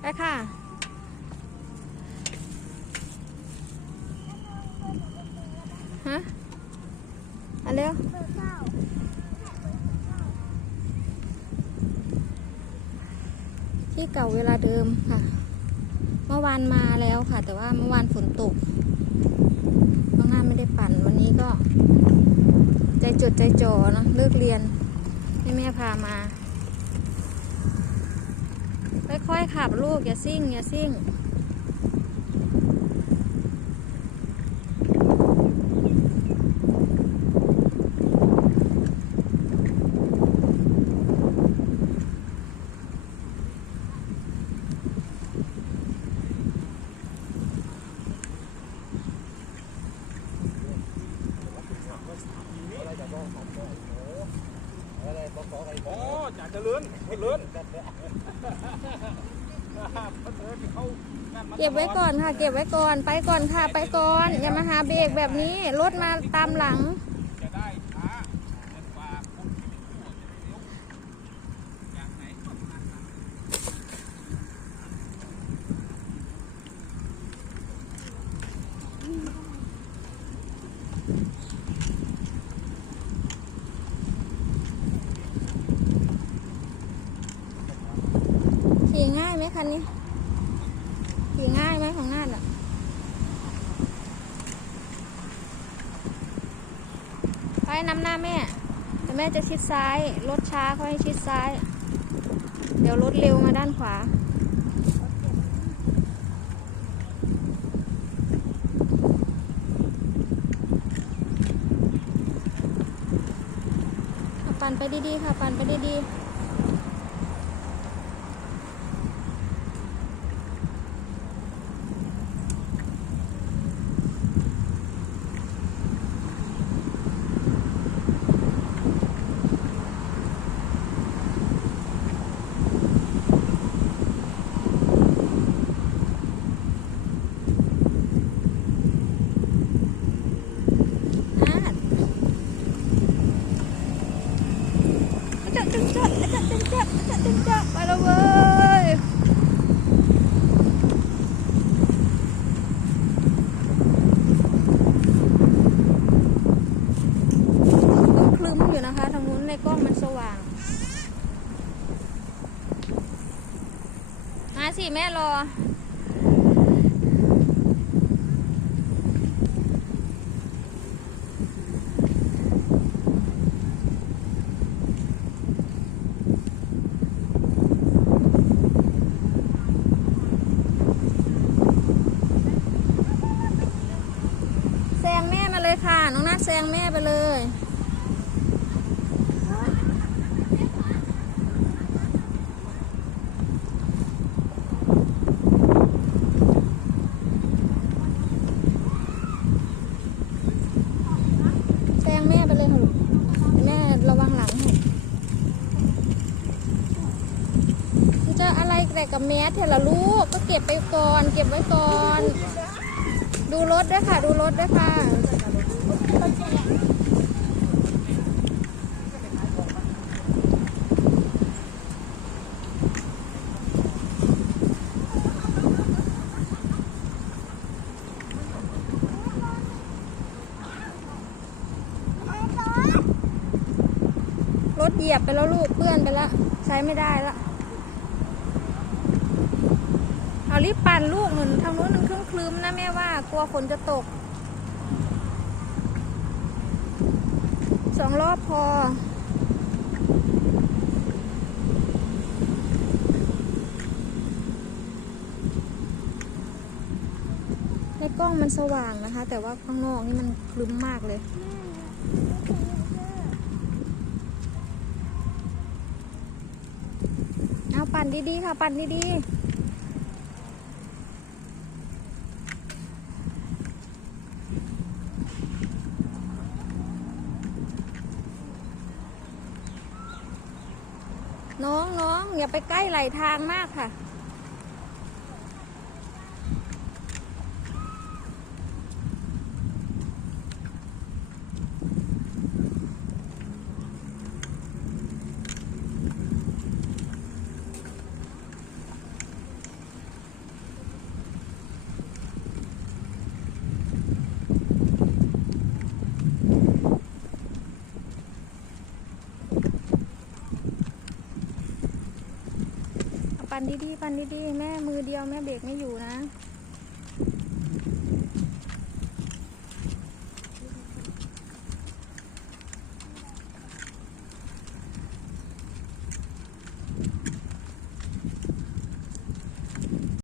ไปค่ะ ฮะอันเร็วที่เก่าเวลาเดิมค่ะ เมื่อวานมาแล้วค่ะ แต่ว่าเมื่อวานฝนตกบางงานไม่ได้ปั่นวันนี้ก็ ใจจดใจจ่อเนอะเลิกเรียนให้แม่พามา ค่อยๆขับลูกอย่าซิ่งอย่าซิ่งอ๋อกอะไรบอก ยากจะเลื่อนเลื่อนเก็บไว้ก่อนค่ะ เก็บไว้ก่อน ไปก่อนค่ะ ไปก่อน อย่ามาหาเบรกแบบนี้ รถมาตามหลัง จะได้ช้าจนกว่าคนที่ไม่ชั่วจะได้เร็วอย่างไหนก็ทางนั้น ขี่ง่ายไหม คันนี้ขี่ง่ายไหมของนาดอะไปนำหน้าแม่แต่แม่จะชิดซ้ายรถช้าค่อยให้ชิดซ้าย เดี๋ยวรถเร็วมาด้านขวาปั่นไปดีๆค่ะ ปั่นไปดีๆ จารย์จึงจัดจารย์จึงจัดจารย์จึงจัดไปแล้วเว้ยคลึ้มอยู่นะคะทางนู้นในกล้องมันสว่าง มาสิแม่รอ แซงแม่มาเลยค่ะ น้องนัดแซงแม่ไปเลยแซงแม่ไปเลยค่ะลูกแม่ระวังหลังให้มันจะอะไรแต่กับแมสเถอะละลูกก็เก็บไปก่อน เก็บไว้ก่อน ดูรถด้วยค่ะ ดูรถด้วยค่ะ รถเหยียบไปแล้วลูกเปื้อนไปแล้ว ใช้ไม่ได้แล้วเอารีบปั่นลูกหนุนทางนู้นมันครึ้มคลึมๆนะแม่ว่ากลัวฝนจะตก สองรอบพอ ในกล้องมันสว่างนะคะ แต่ว่าข้างนอกนี่มันคลึ้มมากเลยเอาปั่นดีๆค่ะ ปั่นดีๆ น้องน้องอย่าไปใกล้ไหลทางมากค่ะ ปั่นดีๆปั่นดีๆแม่มือเดียวแม่เบรกไม่อยู่นะ